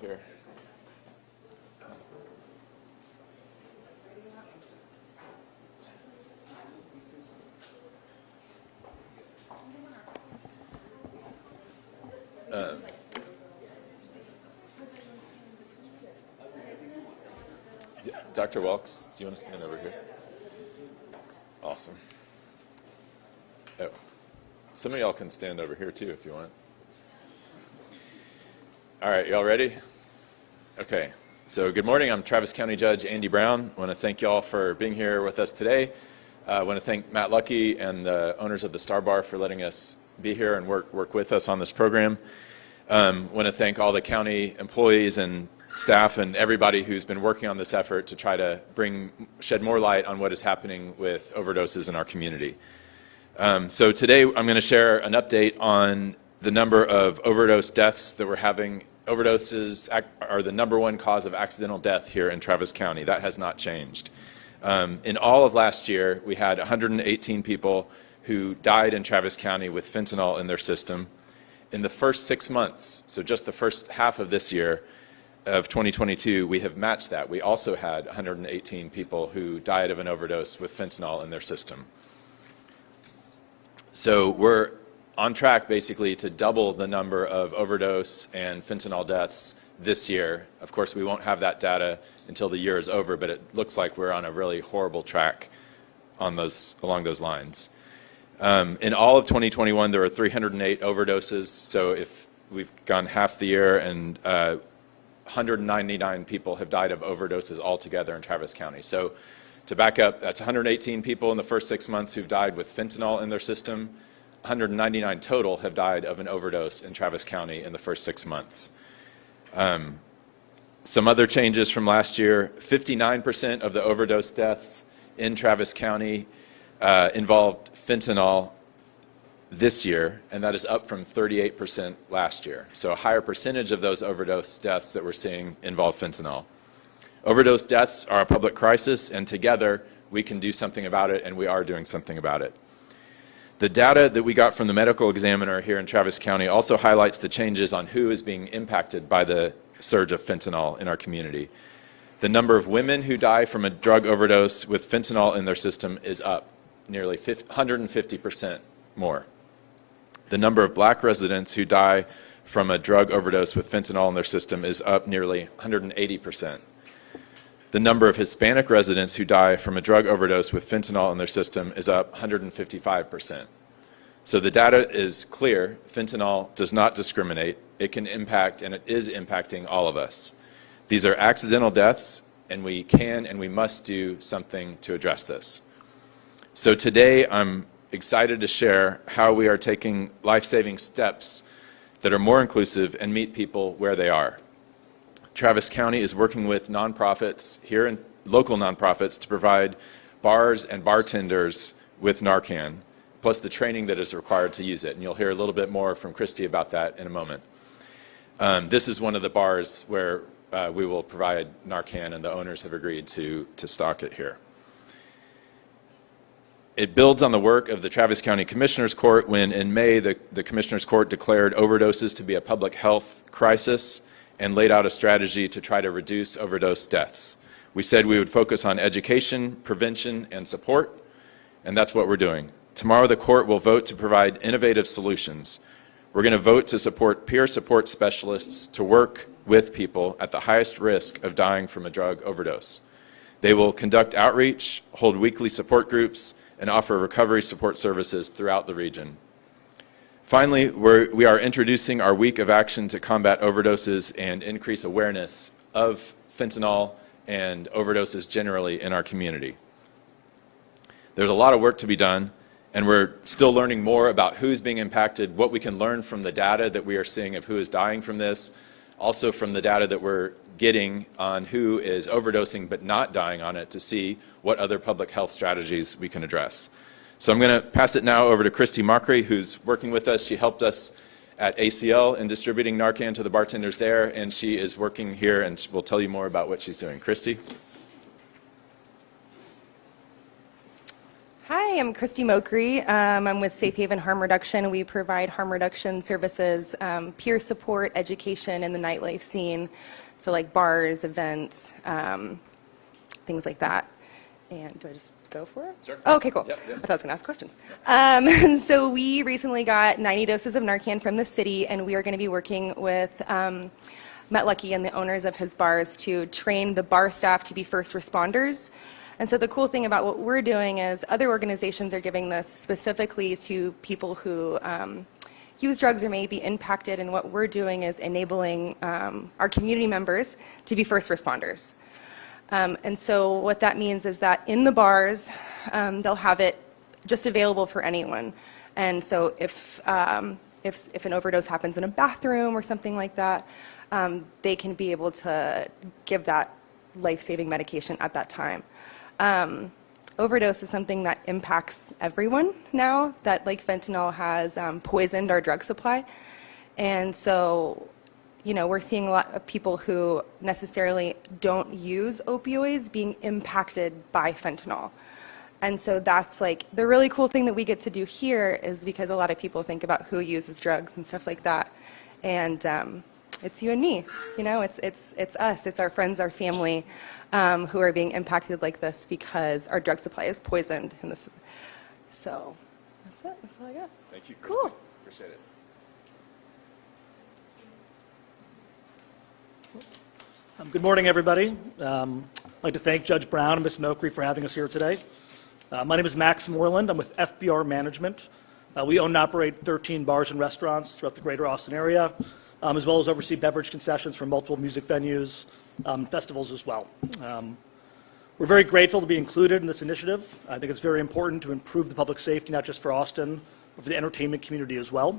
here. Dr. Welks, do you want to stand over here? Awesome. Oh, some of y'all can stand over here too if you want. All right, y'all ready? Okay, so good morning. I'm Travis County Judge Andy Brown. I want to thank y'all for being here with us today. I want to thank Matt Lucky and the owners of the Star Bar for letting us be here and work with us on this program. I want to thank all the county employees and staff and everybody who's been working on this effort to try to shed more light on what is happening with overdoses in our community. So today I'm going to share an update on the number of overdose deaths that we're having. Overdoses are the #1 cause of accidental death here in Travis County. That has not changed. In all of last year, we had 118 people who died in Travis County with fentanyl in their system. In the first 6 months, so just the first half of this year, of 2022, we have matched that. We also had 118 people who died of an overdose with fentanyl in their system. So we're on track basically to double the number of overdose and fentanyl deaths this year. Of course, we won't have that data until the year is over, but it looks like we're on a really horrible track along those lines. In all of 2021, there were 308 overdoses. So if we've gone half the year, and 199 people have died of overdoses altogether in Travis County. So to back up, that's 118 people in the first 6 months who've died with fentanyl in their system. 199 total have died of an overdose in Travis County in the first 6 months. Some other changes from last year: 59% of the overdose deaths in Travis County involved fentanyl this year, and that is up from 38% last year. So a higher percentage of those overdose deaths that we're seeing involve fentanyl. Overdose deaths are a public crisis, and together we can do something about it, and we are doing something about it. The data that we got from the medical examiner here in Travis County also highlights the changes on who is being impacted by the surge of fentanyl in our community. The number of women who die from a drug overdose with fentanyl in their system is up nearly 150% more. The number of black residents who die from a drug overdose with fentanyl in their system is up nearly 180%. The number of Hispanic residents who die from a drug overdose with fentanyl in their system is up 155%. So the data is clear. Fentanyl does not discriminate. It can impact, and it is impacting all of us. These are accidental deaths, and we can and we must do something to address this. So today I'm excited to share how we are taking life-saving steps that are more inclusive and meet people where they are. Travis County is working with nonprofits here, and local nonprofits, to provide bars and bartenders with Narcan, plus the training that is required to use it. And you'll hear a little bit more from Christy about that in a moment. This is one of the bars where we will provide Narcan, and the owners have agreed to stock it here. It builds on the work of the Travis County Commissioner's Court when in May the Commissioner's Court declared overdoses to be a public health crisis and laid out a strategy to try to reduce overdose deaths. We said we would focus on education, prevention, and support, and that's what we're doing. Tomorrow the court will vote to provide innovative solutions. We're going to vote to support peer support specialists to work with people at the highest risk of dying from a drug overdose. They will conduct outreach, hold weekly support groups, and offer recovery support services throughout the region. Finally, we are introducing our week of action to combat overdoses and increase awareness of fentanyl and overdoses generally in our community. There's a lot of work to be done, and we're still learning more about who's being impacted, what we can learn from the data that we are seeing of who is dying from this, also from the data that we're getting on who is overdosing but not dying on it, to see what other public health strategies we can address. So I'm going to pass it now over to Christy Mockery, who's working with us. She helped us at ACL in distributing Narcan to the bartenders there, and she is working here, and we'll tell you more about what she's doing. Christy? Hi, I'm Christy Mokri. I'm with Safe Haven Harm Reduction. We provide harm reduction services, peer support, education in the nightlife scene, so like bars, events, things like that. And do I just go for it? Sure. Oh, okay, cool. Yep. I thought I was going to ask questions. So we recently got 90 doses of Narcan from the city, and we are going to be working with Matt Lucky and the owners of his bars to train the bar staff to be first responders. And so the cool thing about what we're doing is other organizations are giving this specifically to people who use drugs or may be impacted, and what we're doing is enabling our community members to be first responders. And so what that means is that in the bars, they'll have it just available for anyone. And so if an overdose happens in a bathroom or something like that, they can be able to give that life-saving medication at that time. Overdose is something that impacts everyone now, that like fentanyl has poisoned our drug supply. And so, you know, we're seeing a lot of people who necessarily don't use opioids being impacted by fentanyl. And so that's like the really cool thing that we get to do here, is because a lot of people think about who uses drugs and stuff like that. And it's you and me, you know, it's us, it's our friends, our family, who are being impacted like this because our drug supply is poisoned. And this is, so that's it, that's all I got. Thank you, Christy. Cool. Appreciate it. Good morning, everybody. I'd like to thank Judge Brown and Ms. Mokri for having us here today. My name is Max Moreland. I'm with FBR Management. We own and operate 13 bars and restaurants throughout the greater Austin area, as well as oversee beverage concessions for multiple music venues, festivals as well. We're very grateful to be included in this initiative. I think it's very important to improve the public safety, not just for Austin, but for the entertainment community as well.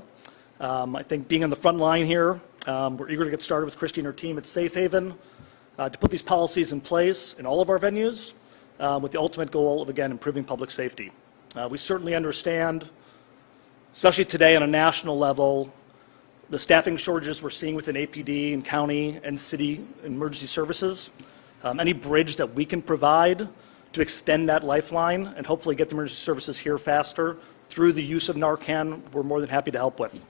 I think being on the front line here, we're eager to get started with Christy and her team at Safe Haven to put these policies in place in all of our venues with the ultimate goal of, again, improving public safety. We certainly understand, especially today on a national level, the staffing shortages we're seeing within APD and county and city emergency services. Any bridge that we can provide to extend that lifeline and hopefully get the emergency services here faster through the use of Narcan, we're more than happy to help with.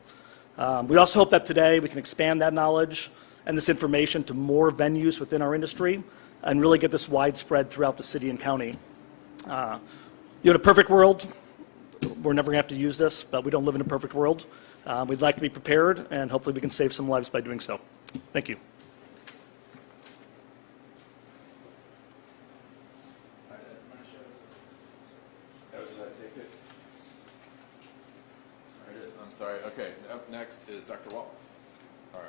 We also hope that today we can expand that knowledge and this information to more venues within our industry and really get this widespread throughout the city and county. In a perfect world, we're never going to have to use this, but we don't live in a perfect world. We'd like to be prepared, and hopefully we can save some lives by doing so. Thank you. I'm sorry. Okay, up next is Dr. Wallace. All right.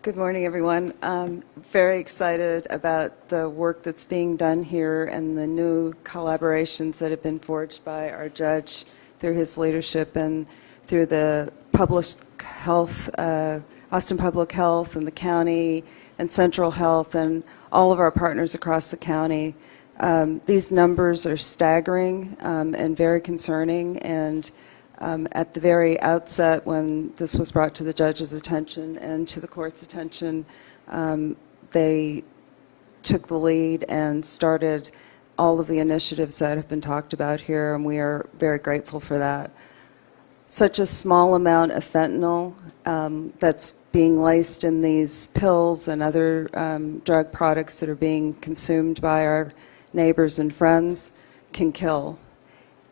Good morning, everyone. I'm very excited about the work that's being done here and the new collaborations that have been forged by our judge through his leadership and through the public health, Austin Public Health and the county and Central Health and all of our partners across the county. These numbers are staggering and very concerning, and at the very outset, when this was brought to the judge's attention and to the court's attention, they took the lead and started all of the initiatives that have been talked about here, and we are very grateful for that. Such a small amount of fentanyl that's being laced in these pills and other drug products that are being consumed by our neighbors and friends can kill.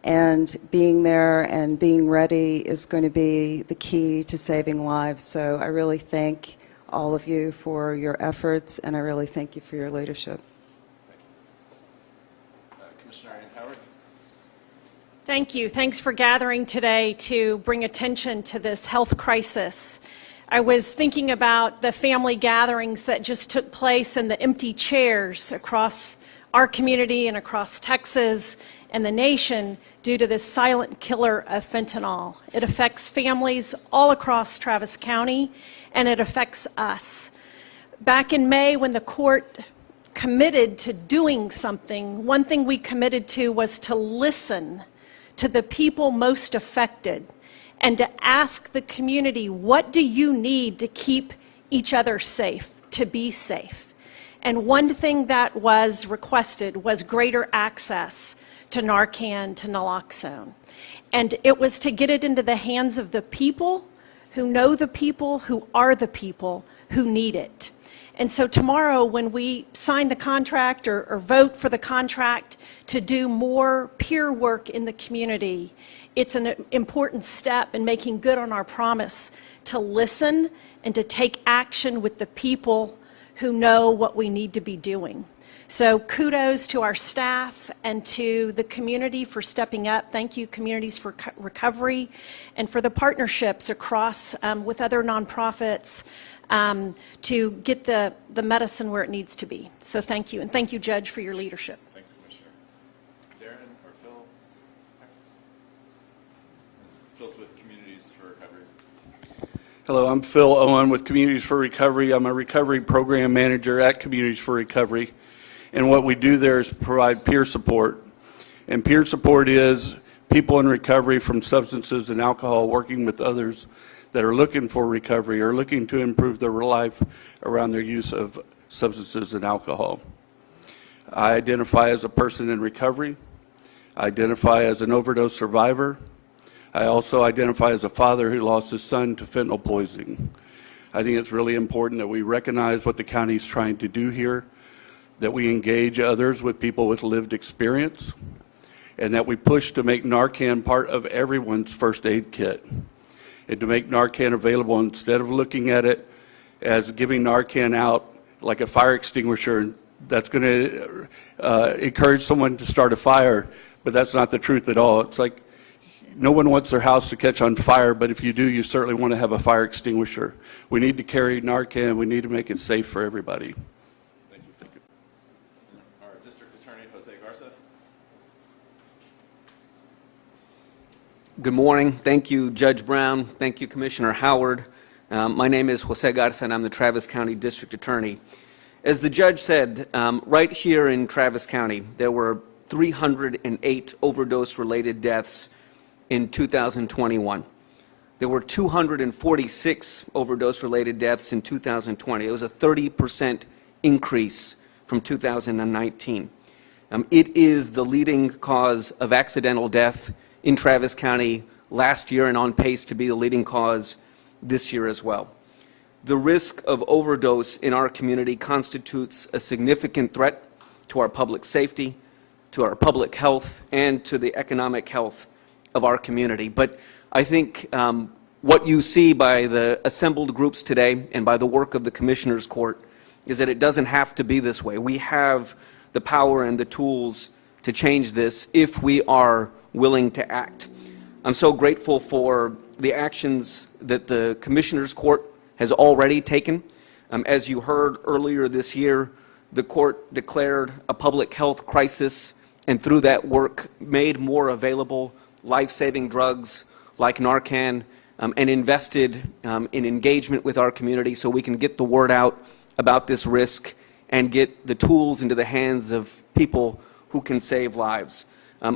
And being there and being ready is going to be the key to saving lives. So I really thank all of you for your efforts, and I really thank you for your leadership. Commissioner Howard. Thank you. Thanks for gathering today to bring attention to this health crisis. I was thinking about the family gatherings that just took place and the empty chairs across our community and across Texas and the nation due to this silent killer of fentanyl. It affects families all across Travis County, and it affects us. Back in May, when the court committed to doing something, one thing we committed to was to listen to the people most affected and to ask the community, what do you need to keep each other safe, to be safe? And one thing that was requested was greater access to Narcan, to naloxone. And it was to get it into the hands of the people who know the people, who are the people who need it. And so tomorrow, when we sign the contract or vote for the contract to do more peer work in the community, it's an important step in making good on our promise to listen and to take action with the people who know what we need to be doing. So kudos to our staff and to the community for stepping up. Thank you, Communities for Recovery, and for the partnerships across with other nonprofits to get the medicine where it needs to be. So thank you, and thank you, Judge, for your leadership. Thanks, Commissioner. Darren or Phil? Phil's with Communities for Recovery. Hello, I'm Phil Owen with Communities for Recovery. I'm a recovery program manager at Communities for Recovery. And what we do there is provide peer support. And peer support is people in recovery from substances and alcohol working with others that are looking for recovery or looking to improve their life around their use of substances and alcohol. I identify as a person in recovery. I identify as an overdose survivor. I also identify as a father who lost his son to fentanyl poisoning. I think it's really important that we recognize what the county is trying to do here, that we engage others with people with lived experience, and that we push to make Narcan part of everyone's first aid kit, and to make Narcan available instead of looking at it as giving Narcan out like a fire extinguisher that's going to encourage someone to start a fire, but that's not the truth at all. It's like no one wants their house to catch on fire, but if you do, you certainly want to have a fire extinguisher. We need to carry Narcan. We need to make it safe for everybody. Our District Attorney, Jose Garza. Good morning. Thank you, Judge Brown. Thank you, Commissioner Howard. My name is Jose Garza, and I'm the Travis County District Attorney. As the judge said, right here in Travis County, there were 308 overdose-related deaths in 2021. There were 246 overdose-related deaths in 2020. It was a 30% increase from 2019. It is the leading cause of accidental death in Travis County last year and on pace to be the leading cause this year as well. The risk of overdose in our community constitutes a significant threat to our public safety, to our public health, and to the economic health of our community. But I think what you see by the assembled groups today and by the work of the Commissioner's Court is that it doesn't have to be this way. We have the power and the tools to change this if we are willing to act. I'm so grateful for the actions that the Commissioner's Court has already taken. As you heard earlier this year, the court declared a public health crisis, and through that work made more available life-saving drugs like Narcan, and invested in engagement with our community so we can get the word out about this risk and get the tools into the hands of people who can save lives.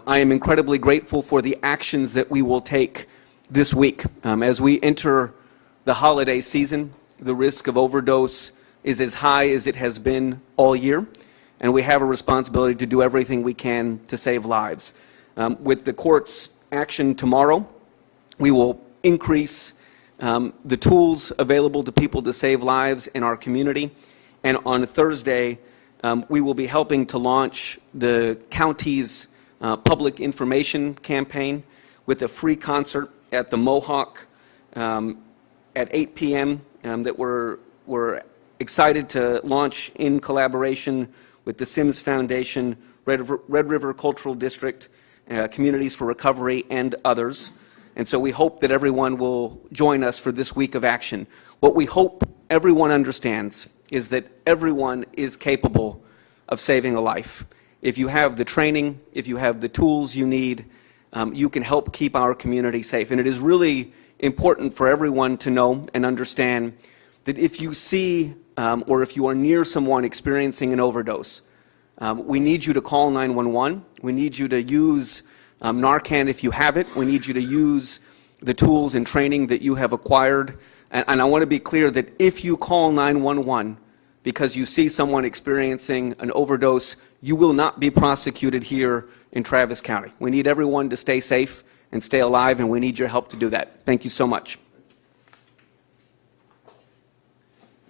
I am incredibly grateful for the actions that we will take this week. As we enter the holiday season, the risk of overdose is as high as it has been all year, and we have a responsibility to do everything we can to save lives. With the court's action tomorrow, we will increase the tools available to people to save lives in our community, and on Thursday, we will be helping to launch the county's public information campaign with a free concert at the Mohawk at 8 p.m. That we're excited to launch in collaboration with the Sims Foundation, Red River Cultural District, Communities for Recovery, and others. And so we hope that everyone will join us for this week of action. What we hope everyone understands is that everyone is capable of saving a life. If you have the training, if you have the tools you need, you can help keep our community safe. And it is really important for everyone to know and understand that if you see or if you are near someone experiencing an overdose, we need you to call 911. We need you to use Narcan if you have it. We need you to use the tools and training that you have acquired. And I want to be clear that if you call 911, because you see someone experiencing an overdose, you will not be prosecuted here in Travis County. We need everyone to stay safe and stay alive, and we need your help to do that. Thank you so much.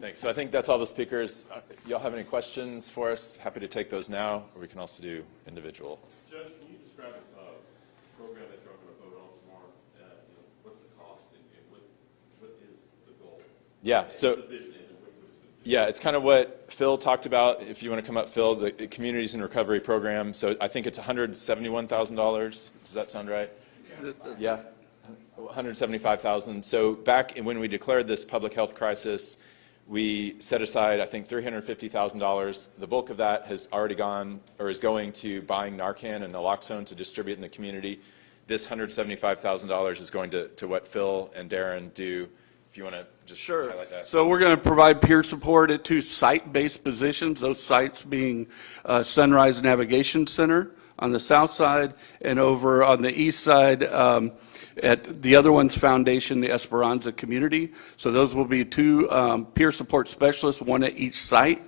Thanks. So I think that's all the speakers. Y'all have any questions for us? Happy to take those now, or we can also do individual. Judge, can you describe the program that you're going to vote on tomorrow? What's the cost and what is the goal? Yeah, so yeah, it's kind of what Phil talked about. If you want to come up, Phil, the Communities in Recovery program. So I think it's $171,000. Does that sound right? Yeah, $175,000. So back when we declared this public health crisis, we set aside, I think, $350,000. The bulk of that has already gone, or is going to buying Narcan and naloxone to distribute in the community. This $175,000 is going to what Phil and Darren do. If you want to just highlight that. So we're going to provide peer support at 2 site-based positions, those sites being Sunrise Navigation Center on the south side, and over on the east side at the other one's foundation, the Esperanza Community. So those will be 2 peer support specialists, one at each site,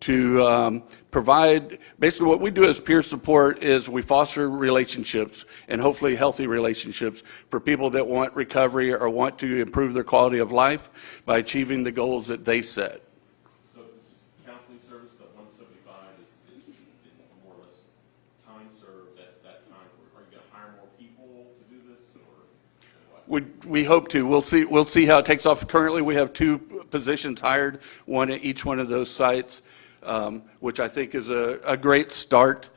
to provide, basically what we do as peer support is we foster relationships, and hopefully healthy relationships, for people that want recovery or want to improve their quality of life by achieving the goals that they set. So this is counseling service, but 175 is more or less time served at that time. Are you going to hire more people to do this, or what? We hope to. We'll see how it takes off. Currently, we have 2 positions hired, one at each one of those sites, which I think is a great start.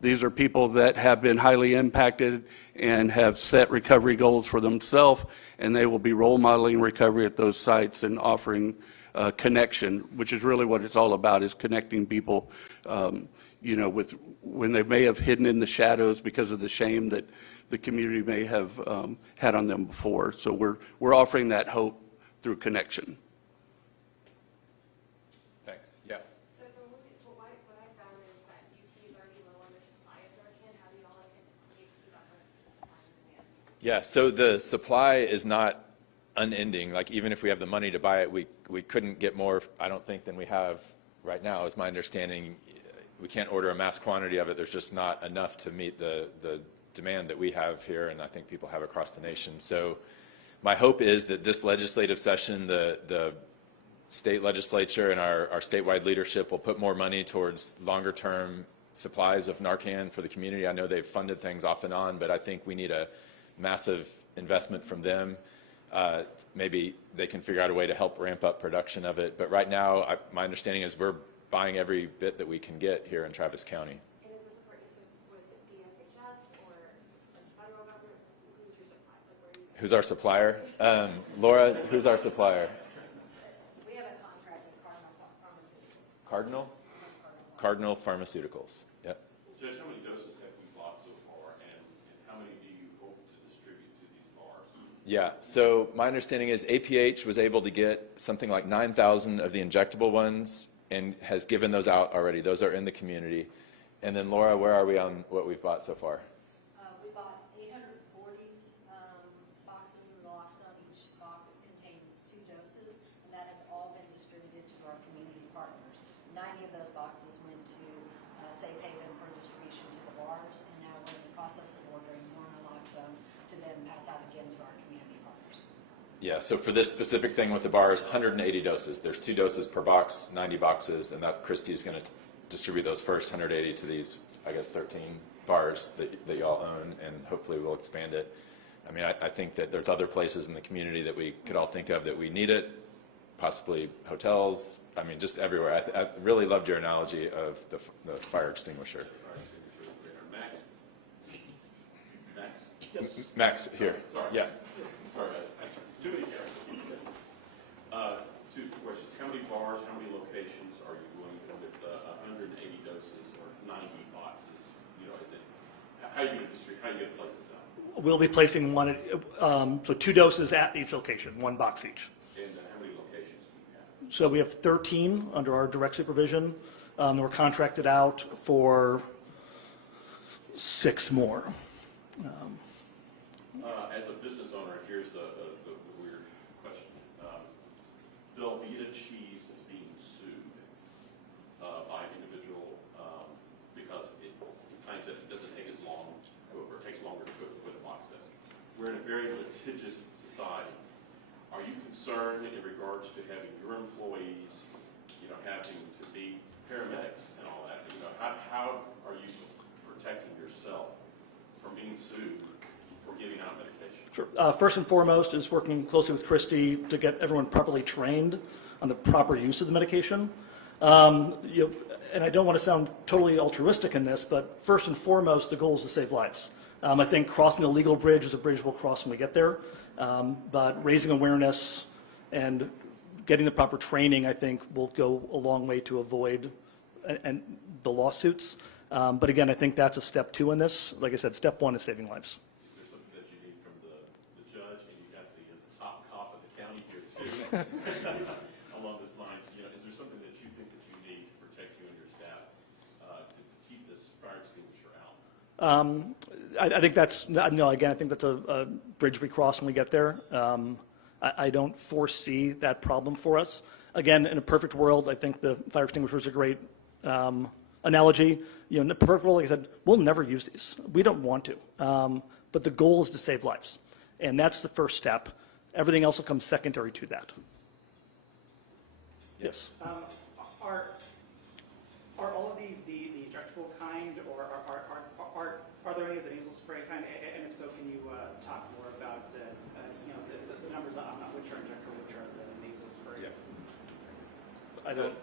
These are people that have been highly impacted and have set recovery goals for themselves, and they will be role modeling recovery at those sites and offering connection, which is really what it's all about, is connecting people, with when they may have hidden in the shadows because of the shame that the community may have had on them before. So we're offering that hope through connection. Thanks. Yeah. So what I found is that UT is already low on their supply of Narcan. How do y'all anticipate keep up with the supply and demand? Yeah, so the supply is not unending. Like, even if we have the money to buy it, we couldn't get more, I don't think, than we have right now, is my understanding. We can't order a mass quantity of it. There's just not enough to meet the demand that we have here, and I think people have across the nation. So my hope is that this legislative session, the state legislature and our statewide leadership will put more money towards longer-term supplies of Narcan for the community. I know they've funded things off and on, but I think we need a massive investment from them. Maybe they can figure out a way to help ramp up production of it. But right now, my understanding is we're buying every bit that we can get here in Travis County. And is this support with DSHS or federal government? Who's your supply? Like, where are you? Who's our supplier? Laura, who's our supplier? We have a contract with Cardinal Pharmaceuticals. Cardinal? Cardinal Pharmaceuticals. Yep. Judge, how many doses have we bought so far, and how many do you hope to distribute to these bars? Yeah, so my understanding is APH was able to get something like 9,000 of the injectable ones and has given those out already. Those are in the community. And then Laura, where are we on what we've bought so far? We bought 840 boxes of naloxone. Each box contains 2 doses, and that has all been distributed to our community partners. 90 of those boxes went to Safe Haven for distribution to the bars, and now we're in the process of ordering more naloxone to then pass out again to our community partners. Yeah, so for this specific thing with the bars, 180 doses. There's 2 doses per box, 90 boxes, and that Christie's going to distribute those first 180 to these, I guess, 13 bars that y'all own, and hopefully we'll expand it. I mean, I think that there's other places in the community that we could all think of that we need it, possibly hotels, I mean, just everywhere. I really loved your analogy of the fire extinguisher. Max? Max, here. Sorry. Yeah. Sorry, guys. Too many characters. Two questions. How many bars, how many locations are you going with 180 doses or 90 boxes? Is it, how are you going to distribute, how are you going to place this out? We'll be placing one, so 2 doses at each location, 1 box each. And how many locations do you have? So we have 13 under our direct supervision. We're contracted out for 6 more. As a business owner, here's the weird question. Velveeta cheese is being sued concern in regards to having your employees, you know, having to be paramedics and all that? You know, how are you protecting yourself from being sued for giving out medication? Sure. First and foremost is working closely with Christy to get everyone properly trained on the proper use of the medication. And I don't want to sound totally altruistic in this, but first and foremost, the goal is to save lives. I think crossing the legal bridge is a bridge we'll cross when we get there, but raising awareness and getting the proper training, I think, will go a long way to avoid and the lawsuits. But again, I think that's a step 2 in this. Like I said, step 1 is saving lives. Is there something that you need from the judge, and you got the top cop of the county here too, along this line? You know, is there something that you think that you need to protect you and your staff to keep this fire extinguisher out? I think that's, no, again, I think that's a bridge we cross when we get there. I don't foresee that problem for us. Again, in a perfect world, I think the fire extinguisher is a great analogy. You know, in a perfect world, like I said, we'll never use these. We don't want to. But the goal is to save lives. And that's the first step. Everything else will come secondary to that. Yes. Are all of these the injectable kind, or are there any of the nasal spray kind? And if so, can you talk more about you know, the numbers on which are injectable, which are the nasal spray? I don't.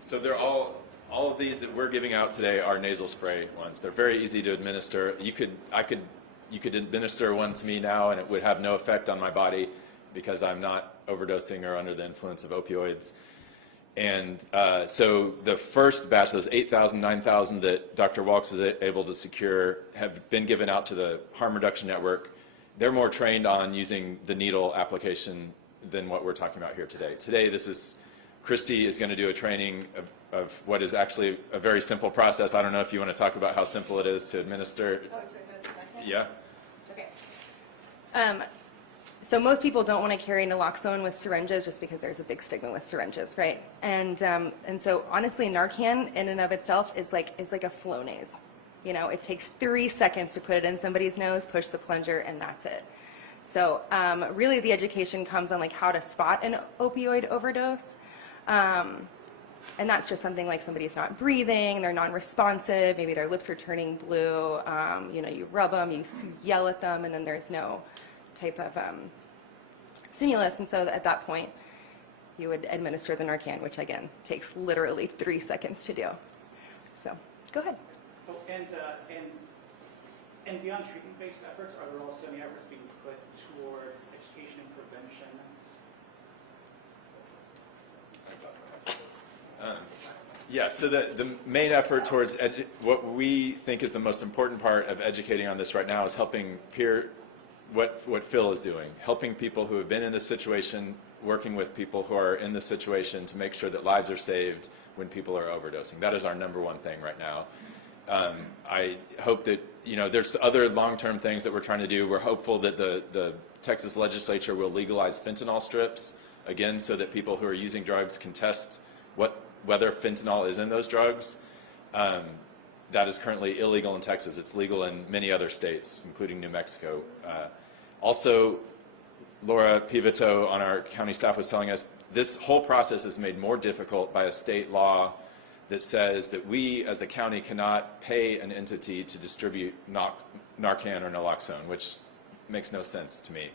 So they're all of these that we're giving out today are nasal spray ones. They're very easy to administer. You could administer one to me now and it would have no effect on my body because I'm not overdosing or under the influence of opioids. And so the first batch, those 8,000, 9,000 that Dr. Walks was able to secure have been given out to the Harm Reduction Network. They're more trained on using the needle application than what we're talking about here today. Today, Christy is going to do a training of what is actually a very simple process. I don't know if you want to talk about how simple it is to administer. Oh, should I go back? Yeah. Okay. So most people don't want to carry naloxone with syringes just because there's a big stigma with syringes, right? And so honestly, Narcan in and of itself is like a Flonase. You know, it takes 3 seconds to put it in somebody's nose, push the plunger, and that's it. So really, the education comes on like how to spot an opioid overdose. And that's just something like somebody's not breathing, they're non-responsive, maybe their lips are turning blue, you know, you rub them, you yell at them, and then there's no type of stimulus. And so at that point, you would administer the Narcan, which again, takes literally 3 seconds to do. So go ahead. Oh, and beyond treatment-based efforts, are there also any efforts being put towards education and prevention? Yeah, so the main effort towards what we think is the most important part of educating on this right now is helping what Phil is doing, helping people who have been in this situation, working with people who are in this situation to make sure that lives are saved when people are overdosing. That is our #1 thing right now. I hope that, you know, there's other long-term things that we're trying to do. We're hopeful that the Texas legislature will legalize fentanyl strips, again, so that people who are using drugs can test whether fentanyl is in those drugs. That is currently illegal in Texas. It's legal in many other states, including New Mexico. Also, Laura Pivito on our county staff was telling us this whole process is made more difficult by a state law that says that we, as the county, cannot pay an entity to distribute Narcan or naloxone, which makes no sense to me.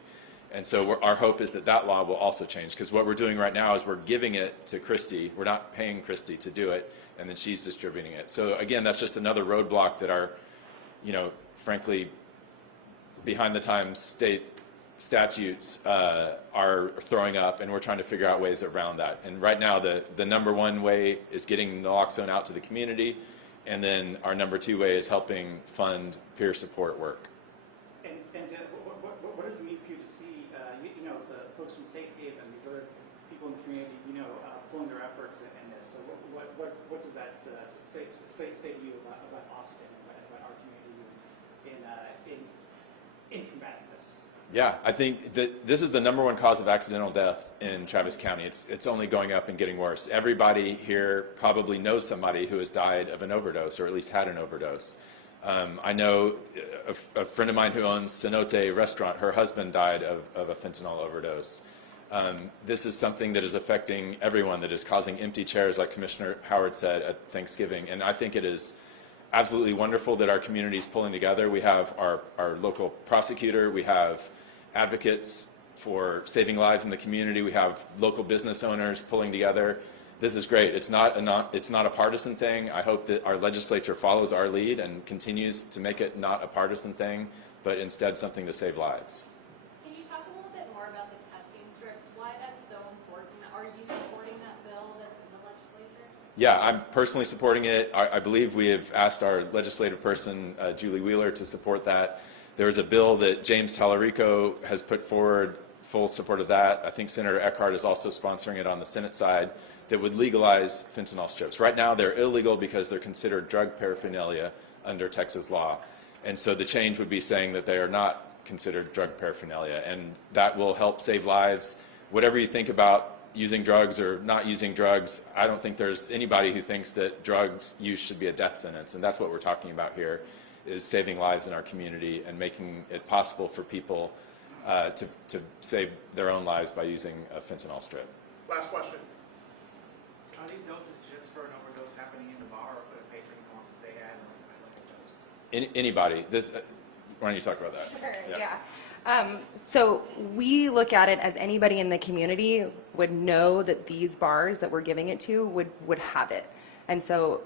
And so our hope is that that law will also change, because what we're doing right now is we're giving it to Christy. We're not paying Christy to do it, and then she's distributing it. So again, that's just another roadblock that our, you know, frankly, behind the times state statutes are throwing up, and we're trying to figure out ways around that. And right now, the #1 way is getting naloxone out to the community, and then our #2 way is helping fund peer support work. And what does it mean for you to see, you know, the folks from Safe Haven, these other people in the community, you know, pulling their efforts in this? So what does that say to you about Austin, about our community in combating this? Yeah, I think that this is the #1 cause of accidental death in Travis County. It's only going up and getting worse. Everybody here probably knows somebody who has died of an overdose, or at least had an overdose. I know a friend of mine who owns Cenote restaurant. Her husband died of a fentanyl overdose. This is something that is affecting everyone, that is causing empty chairs, like Commissioner Howard said at Thanksgiving. And I think it is absolutely wonderful that our community is pulling together. We have our local prosecutor, we have advocates for saving lives in the community, we have local business owners pulling together. This is great. It's not a partisan thing. I hope that our legislature follows our lead and continues to make it not a partisan thing, but instead something to save lives. Can you talk a little bit more about the testing strips, why that's so important? Are you supporting that bill that's in the legislature? Yeah, I'm personally supporting it. I believe we have asked our legislative person, Julie Wheeler, to support that. There is a bill that James Tallarico has put forward, full support of that. I think Senator Eckhart is also sponsoring it on the Senate side, that would legalize fentanyl strips. Right now, they're illegal because they're considered drug paraphernalia under Texas law. And so the change would be saying that they are not considered drug paraphernalia, and that will help save lives. Whatever you think about using drugs or not using drugs, I don't think there's anybody who thinks that drugs use should be a death sentence, and that's what we're talking about here, is saving lives in our community and making it possible for people to save their own lives by using a fentanyl strip. Last question. Are these doses just for an overdose happening in the bar, or could a patron come up and say, "Yeah, I like a dose"? Anybody. Why don't you talk about that? Sure, yeah. So we look at it as anybody in the community would know that these bars that we're giving it to would have it. And so,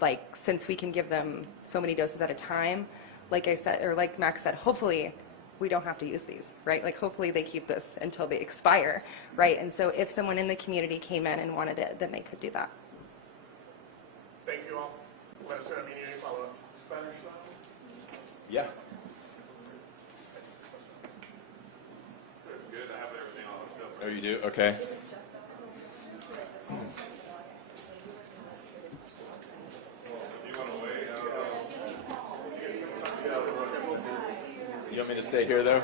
like, since we can give them so many doses at a time, like I said, or like Max said, hopefully we don't have to use these, right? Like, hopefully they keep this until they expire, right? And so if someone in the community came in and wanted it, then they could do that. Thank you all. Let us know if you need any follow-up. Spanish style? Yeah. Good, I have everything on the filter. Oh, you do? Okay. If you want to wait, You want me to stay here, though?